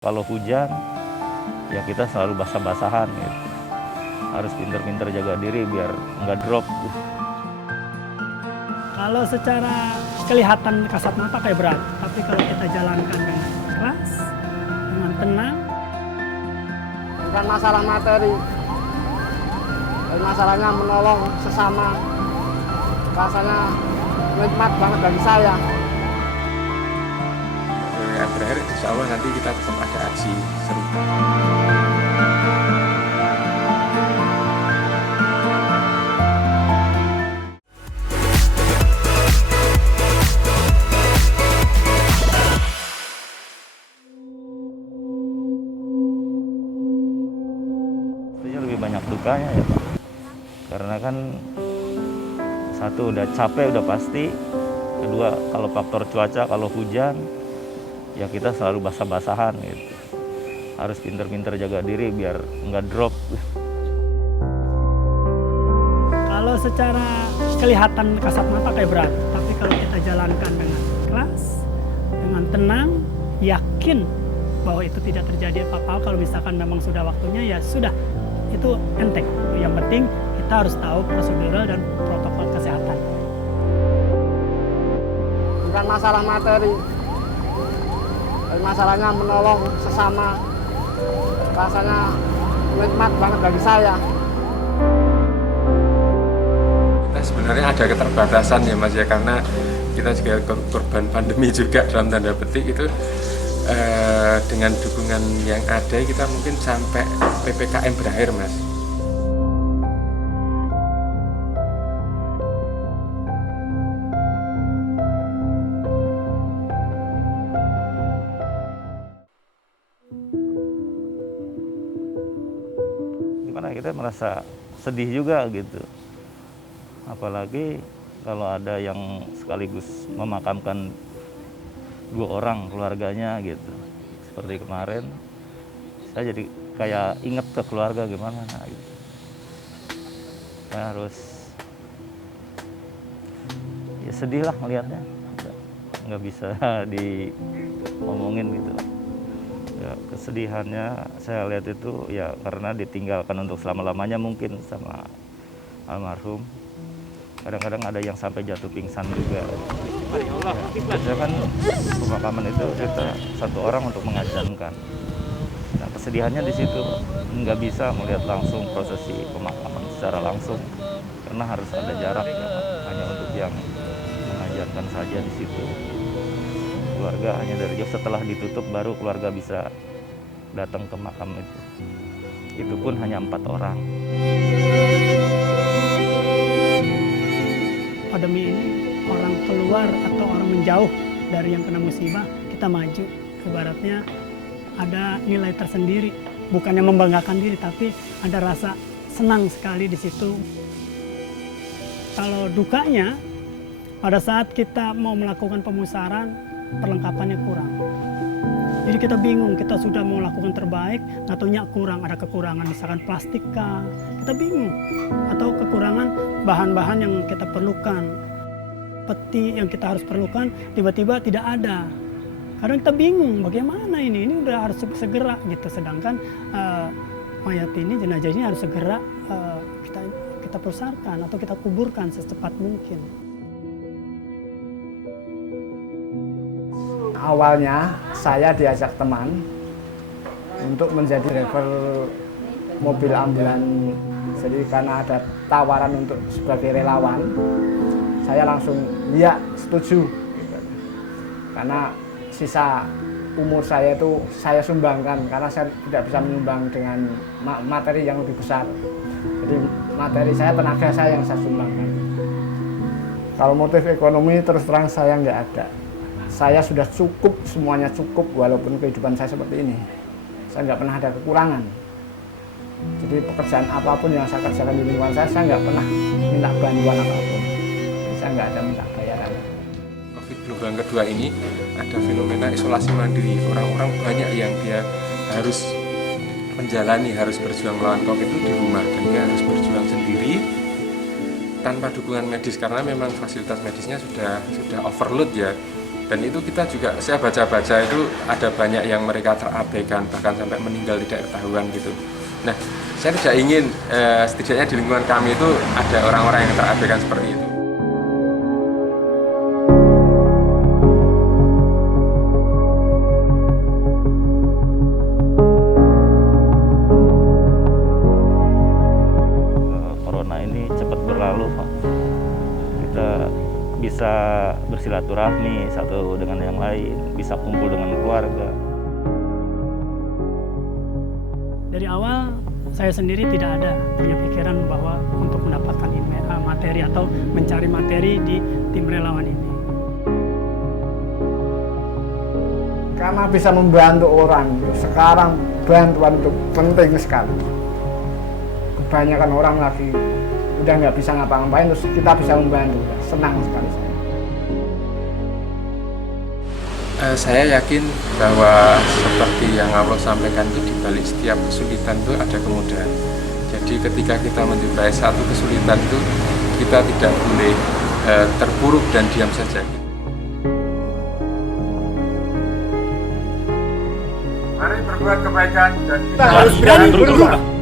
Kalau hujan, ya kita selalu basah-basahan gitu. Harus pinter-pinter jaga diri biar nggak drop. Kalau secara kelihatan kasat mata kayak berat, tapi kalau kita jalankan dengan ikhlas, dengan tenang. Bukan masalah materi, dan masalahnya menolong sesama. Rasanya nikmat banget bagi saya. Yang berakhir insya Allah nanti kita tetap ada aksi seru. Tentunya lebih banyak dukanya ya Pak. Karena kan satu udah capek udah pasti. Kedua kalau faktor cuaca, kalau hujan, ya kita selalu basah-basahan gitu. Harus pinter-pinter jaga diri biar nggak drop. Kalau secara kelihatan kasat mata kayak berat, tapi kalau kita jalankan dengan ikhlas, dengan tenang, yakin bahwa itu tidak terjadi apa-apa. Kalau misalkan memang sudah waktunya, ya sudah, itu enteng. Yang penting kita harus tahu prosedural dan protokol kesehatan. Bukan masalah materi, dan masalahnya menolong sesama. Rasanya nikmat banget bagi saya. Kita sebenarnya ada keterbatasan ya Mas ya, karena kita juga korban pandemi juga dalam tanda petik itu. Dengan dukungan yang ada kita mungkin sampai PPKM berakhir Mas. Gimana kita merasa sedih juga gitu. Apalagi kalau ada yang sekaligus memakamkan 2 orang keluarganya gitu. Seperti kemarin, saya jadi kayak inget ke keluarga gimana gitu. Saya harus, ya sedih lah melihatnya. Nggak bisa diomongin gitu. Ya, kesedihannya saya lihat itu ya karena ditinggalkan untuk selama-lamanya mungkin sama almarhum. Kadang-kadang ada yang sampai jatuh pingsan juga. Ya, biasanya kan pemakaman itu kita 1 orang untuk mengajankan. Nah, kesedihannya di situ nggak bisa melihat langsung prosesi pemakaman secara langsung karena harus ada jarak ya, hanya untuk yang mengajarkan saja di situ. Keluarga hanya dari jauh, setelah ditutup baru keluarga bisa datang ke makam itu. Itu pun hanya 4 orang. Pandemi ini orang keluar atau orang menjauh dari yang kena musibah, kita maju. Ibaratnya ada nilai tersendiri, bukannya membanggakan diri, tapi ada rasa senang sekali di situ. Kalau dukanya, pada saat kita mau melakukan pemusaran, perlengkapannya kurang. Jadi kita bingung, kita sudah mau lakukan terbaik, nggak taunya kurang, ada kekurangan misalkan plastik kah, kita bingung. Atau kekurangan bahan-bahan yang kita perlukan, peti yang kita harus perlukan, tiba-tiba tidak ada. Kadang kita bingung, bagaimana ini udah harus segera gitu. Sedangkan mayat ini, jenazah ini harus segera kita pusarkan atau kita kuburkan secepat mungkin. Awalnya saya diajak teman untuk menjadi driver mobil ambulan. Jadi karena ada tawaran untuk sebagai relawan, saya langsung ya setuju. Karena sisa umur saya itu saya sumbangkan karena saya tidak bisa menyumbang dengan materi yang lebih besar. Jadi materi saya, tenaga saya yang saya sumbangkan. Kalau motif ekonomi terus terang saya nggak ada. Saya sudah cukup, semuanya cukup walaupun kehidupan saya seperti ini. Saya nggak pernah ada kekurangan. Jadi pekerjaan apapun yang saya kerjakan di lingkungan saya nggak pernah minta bantuan apapun. Saya nggak ada minta bayaran. Covid gelombang kedua ini ada fenomena isolasi mandiri. Orang-orang banyak yang dia harus menjalani, harus berjuang melawan Covid itu di rumah. Dan dia harus berjuang sendiri tanpa dukungan medis karena memang fasilitas medisnya sudah overload ya. Dan itu kita juga, saya baca-baca itu ada banyak yang mereka terabaikan, bahkan sampai meninggal tidak ketahuan gitu. Nah, saya tidak ingin setidaknya di lingkungan kami itu ada orang-orang yang terabaikan seperti itu. Corona ini cepat berlalu, Pak. Kita bisa bersilaturahmi satu dengan yang lain, bisa kumpul dengan keluarga. Dari awal saya sendiri tidak ada punya pikiran bahwa untuk mendapatkan materi atau mencari materi di tim relawan ini. Karena bisa membantu orang, sekarang bantuan itu penting sekali. Kebanyakan orang lagi udah nggak bisa ngapa-ngapain, terus kita bisa membantu, senang sekali saya. Saya yakin bahwa seperti yang Allah sampaikan itu di balik setiap kesulitan itu ada kemudahan. Jadi ketika kita menjumpai satu kesulitan itu kita tidak boleh terpuruk dan diam saja. Mari berbuat kebaikan dan Kita harus berani berubah.